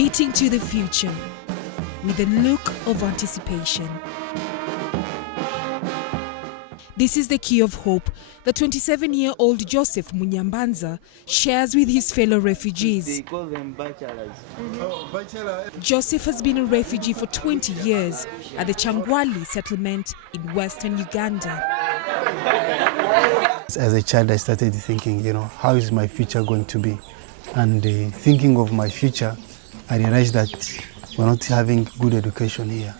beating to the future with a look of anticipation. This is the key of hope that 27-year-old Joseph Munyambanza shares with his fellow refugees. They call them bachelors. Joseph has been a refugee for 20 years at the Kyangwali settlement in western Uganda. As a child, I started thinking, how is my future going to be? And thinking of my future, I realized that we're not having good education here.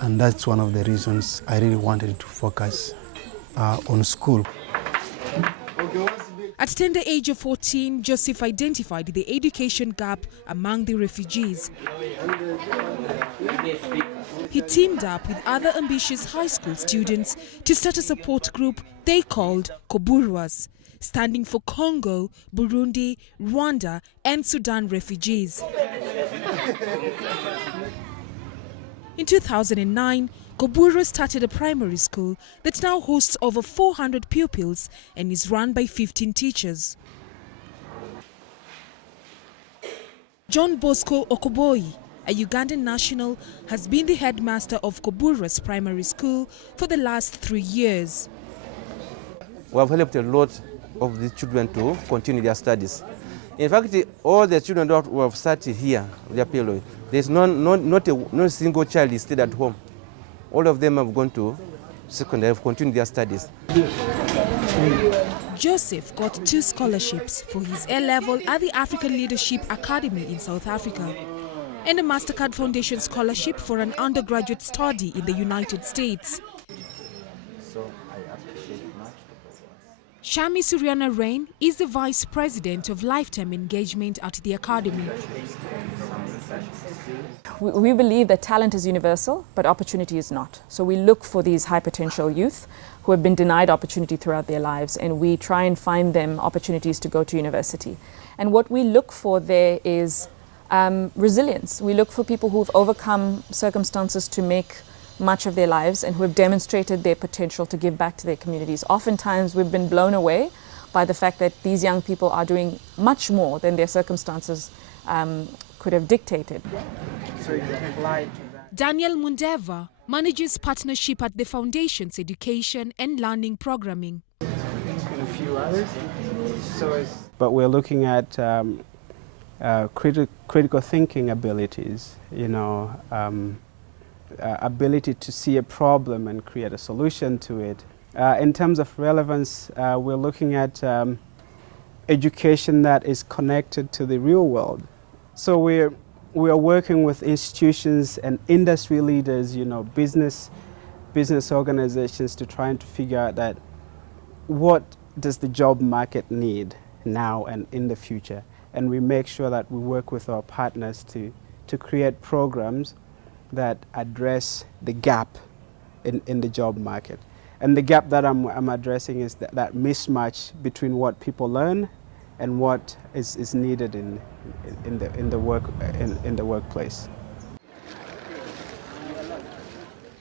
And that's one of the reasons I really wanted to focus on school. At tender age of 14, Joseph identified the education gap among the refugees. He teamed up with other ambitious high school students to start a support group they called Koburwas, standing for Congo, Burundi, Rwanda and Sudan refugees. In 2009, Koburo started a primary school that now hosts over 400 pupils and is run by 15 teachers. John Bosco Okoboi, a Ugandan national, has been the headmaster of Koburo's primary school for the last 3 years. We have helped a lot of the children to continue their studies. In fact, all the children who have started here, their period, there's not a single child is stayed at home. All of them have gone to secondary, have continued their studies. Joseph got 2 scholarships for his A-level at the African Leadership Academy in South Africa and a MasterCard Foundation scholarship for an undergraduate study in the United States. Shami Suriana Rain is the Vice President of Lifetime Engagement at the Academy. We believe that talent is universal, but opportunity is not. So we look for these high potential youth who have been denied opportunity throughout their lives, and we try and find them opportunities to go to university. And what we look for there is resilience. We look for people who've overcome circumstances to make much of their lives and who have demonstrated their potential to give back to their communities. Oftentimes we've been blown away by the fact that these young people are doing much more than their circumstances could have dictated. Daniel Mundeva manages partnership at the Foundation's education and learning programming. But we're looking at critical thinking abilities, ability to see a problem and create a solution to it. In terms of relevance, we're looking at education that is connected to the real world. So we are working with institutions and industry leaders, business organizations, to try and to figure out that what does the job market need now and in the future. And we make sure that we work with our partners to create programs that address the gap in the job market. And the gap that I'm addressing is that mismatch between what people learn and what is needed in the workplace.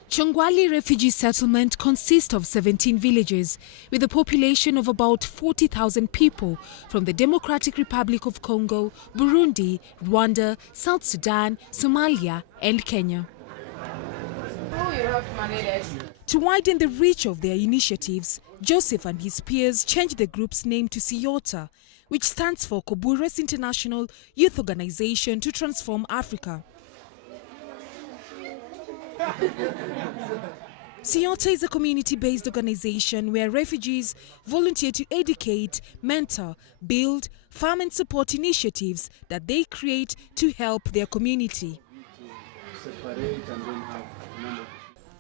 Kyangwali refugee settlement consists of 17 villages with a population of about 40,000 people from the Democratic Republic of Congo, Burundi, Rwanda, South Sudan, Somalia and Kenya. To widen the reach of their initiatives, Joseph and his peers changed the group's name to Siota, which stands for Koburo's International Youth Organization to Transform Africa. Siota is a community-based organization where refugees volunteer to educate, mentor, build, farm and support initiatives that they create to help their community.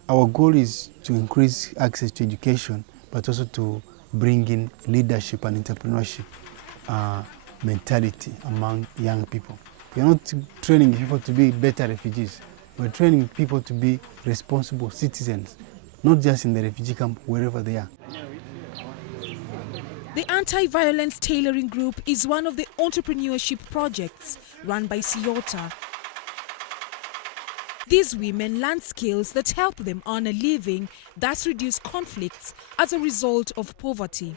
Our goal is to increase access to education, but also to bring in leadership and entrepreneurship mentality among young people. We are not training people to be better refugees. We're training people to be responsible citizens, not just in the refugee camp, wherever they are. The Anti-Violence Tailoring Group is one of the entrepreneurship projects run by Siota. These women learn skills that help them earn a living, thus reduce conflicts as a result of poverty.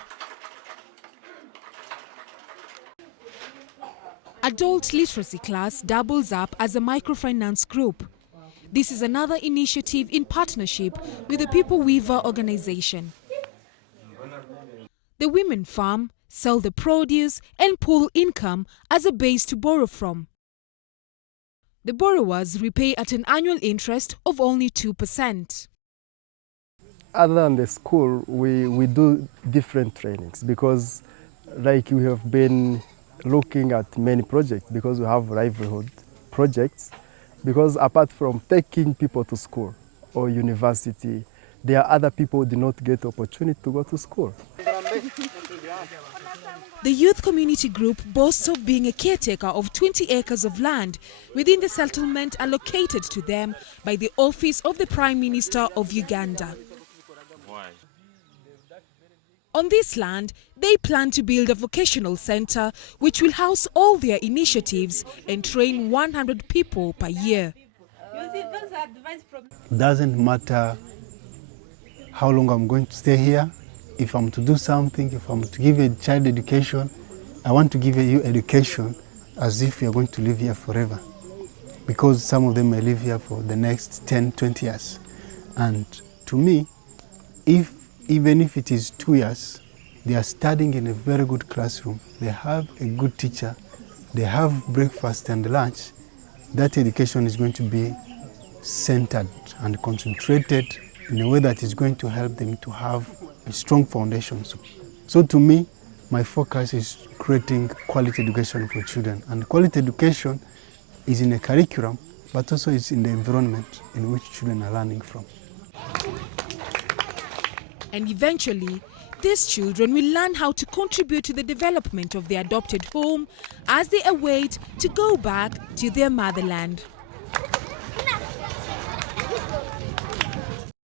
Adult literacy class doubles up as a microfinance group. This is another initiative in partnership with the People Weaver organization. The women farm, sell the produce and pool income as a base to borrow from. The borrowers repay at an annual interest of only 2%. Other than the school, we do different trainings because like we have been looking at many projects because we have livelihood projects, because apart from taking people to school or university, there are other people who do not get the opportunity to go to school. The youth community group boasts of being a caretaker of 20 acres of land within the settlement allocated to them by the Office of the Prime Minister of Uganda. On this land, they plan to build a vocational center which will house all their initiatives and train 100 people per year. Doesn't matter how long I'm going to stay here. If I'm to do something, if I'm to give a child education, I want to give you education as if you're going to live here forever. Because some of them may live here for the next 10, 20 years. And to me, even if it is 2 years, they are studying in a very good classroom, they have a good teacher, they have breakfast and lunch, that education is going to be centered and concentrated in a way that is going to help them to have a strong foundation. So to me, my focus is creating quality education for children. And quality education is in a curriculum, but also it's in the environment in which children are learning from. And eventually, these children will learn how to contribute to the development of their adopted home as they await to go back to their motherland.